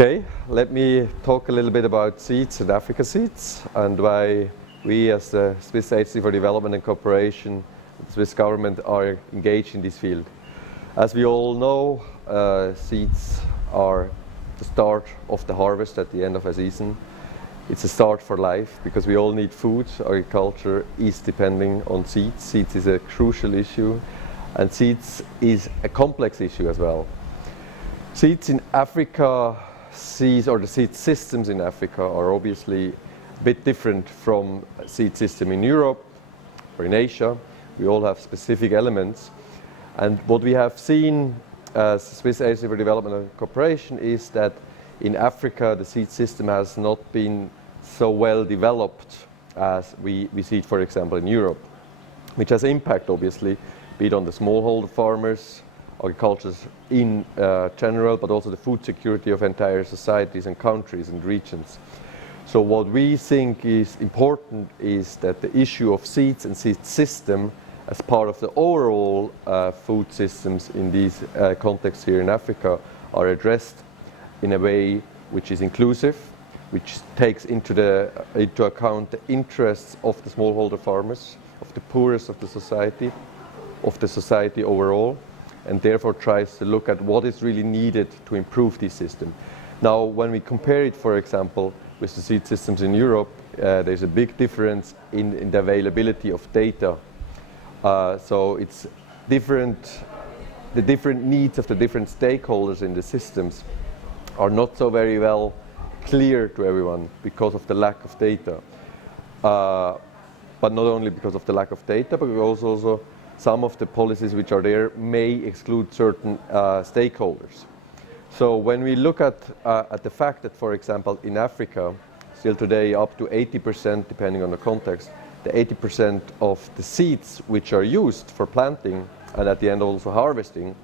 Okay, let me talk a little bit about seeds and AfricaSeeds and why we as the Swiss Agency for Development and Cooperation, the Swiss government, are engaged in this field. As we all know, seeds are the start of the harvest at the end of a season. It's a start for life because we all need food. Agriculture is depending on seeds. Seeds is a crucial issue, and seeds is a complex issue as well. Seeds in Africa, or the seed systems in Africa are obviously a bit different from a seed system in Europe or in Asia. We all have specific elements. And what we have seen as Swiss Agency for Development and Cooperation is that in Africa the seed system has not been so well developed as we see it, for example, in Europe, which has impact obviously, be it on the smallholder farmers, agriculture in general, but also the food security of entire societies and countries and regions. So what we think is important is that the issue of seeds and seed system as part of the overall food systems in these contexts here in Africa are addressed in a way which is inclusive, which takes into account the interests of the smallholder farmers, of the poorest of the society overall, and therefore tries to look at what is really needed to improve this system. Now, when we compare it, for example, with the seed systems in Europe, there's a big difference in the availability of data. So it's different. The different needs of the different stakeholders in the systems are not so very well clear to everyone because of the lack of data. But not only because of the lack of data, but also some of the policies which are there may exclude certain stakeholders. So when we look at the fact that, for example, in Africa, still today up to 80%, depending on the context, the 80% of the seeds which are used for planting and at the end also harvesting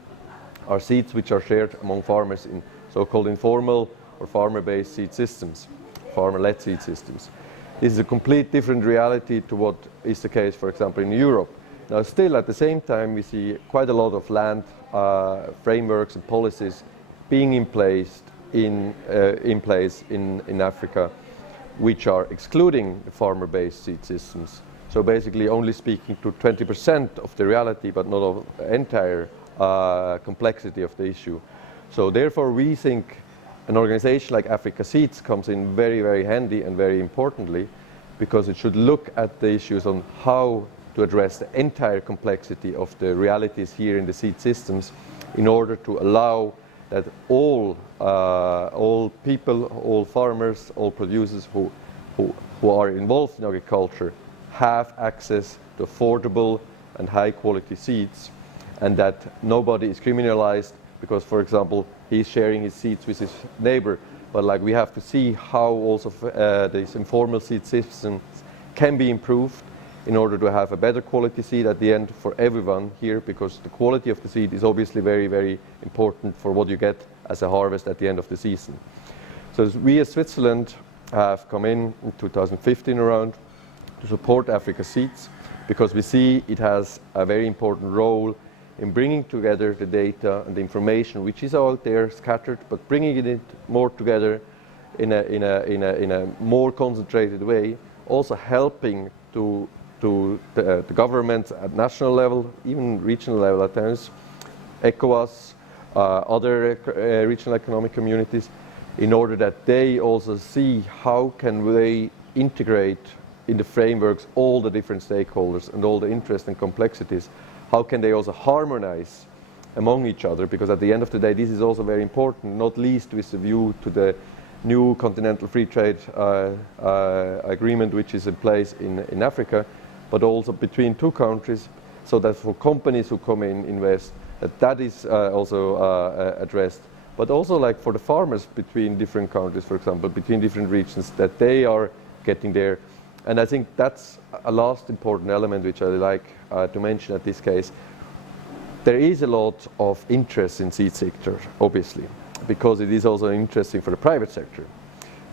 are seeds which are shared among farmers in so-called informal or farmer-based seed systems, farmer-led seed systems. This is a complete different reality to what is the case, for example, in Europe. Now, still at the same time, we see quite a lot of land frameworks and policies being in place in Africa, which are excluding the farmer-based seed systems. So basically only speaking to 20% of the reality, but not of the entire complexity of the issue. So therefore we think an organization like AfricaSeeds comes in very, very handy and very importantly, because it should look at the issues on how to address the entire complexity of the realities here in the seed systems in order to allow that all people, all farmers, all producers who are involved in agriculture have access to affordable and high quality seeds, and that nobody is criminalized because, for example, he's sharing his seeds with his neighbor. But like we have to see how also these informal seed systems can be improved in order to have a better quality seed at the end for everyone here, because the quality of the seed is obviously very, very important for what you get as a harvest at the end of the season. So we as Switzerland have come in 2015 around to support AfricaSeeds because we see it has a very important role in bringing together the data and the information which is out there scattered, but bringing it more together in a more concentrated way, also helping to the governments at national level, even regional level at times, ECOWAS, other regional economic communities, in order that they also see how can they integrate in the frameworks all the different stakeholders and all the interests and complexities. How can they also harmonize among each other? Because at the end of the day, this is also very important, not least with the view to the new continental free trade agreement which is in place in Africa, but also between two countries, so that for companies who come in, invest, that is also addressed. But also like for the farmers between different countries, for example, between different regions, that they are getting there. And I think that's a last important element which I like to mention at this case. There is a lot of interest in seed sector, obviously, because it is also interesting for the private sector.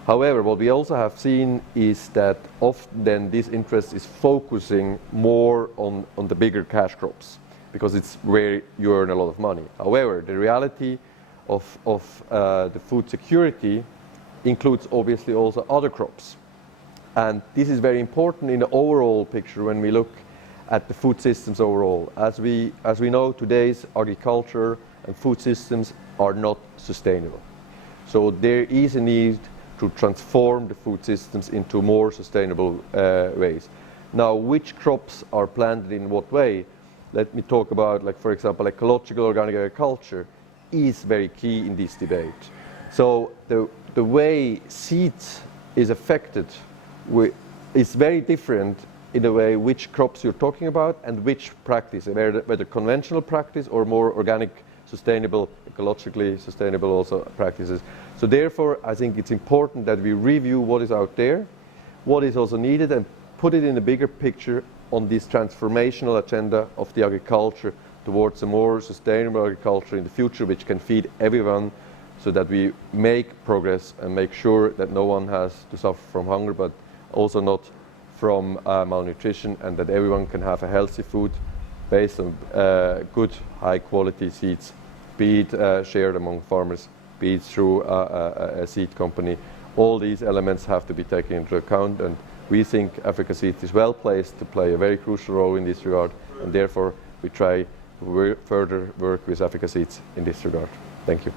However, what we also have seen is that often this interest is focusing more on the bigger cash crops, because it's where you earn a lot of money. However, the reality of the food security includes obviously also other crops. And this is very important in the overall picture when we look at the food systems overall. As we know, today's agriculture and food systems are not sustainable. So there is a need to transform the food systems into more sustainable ways. Now, which crops are planted in what way? Let me talk about, like, for example, ecological organic agriculture is very key in this debate. So the way seeds is affected is very different in the way which crops you're talking about and which practice, whether conventional practice or more organic, sustainable, ecologically sustainable also practices. So therefore, I think it's important that we review what is out there, what is also needed, and put it in a bigger picture on this transformational agenda of the agriculture towards a more sustainable agriculture in the future, which can feed everyone, so that we make progress and make sure that no one has to suffer from hunger, but also not from malnutrition, and that everyone can have a healthy food based on good, high-quality seeds, be it shared among farmers, be it through a seed company. All these elements have to be taken into account, and we think AfricaSeeds is well placed to play a very crucial role in this regard, and therefore we try to further work with AfricaSeeds in this regard. Thank you.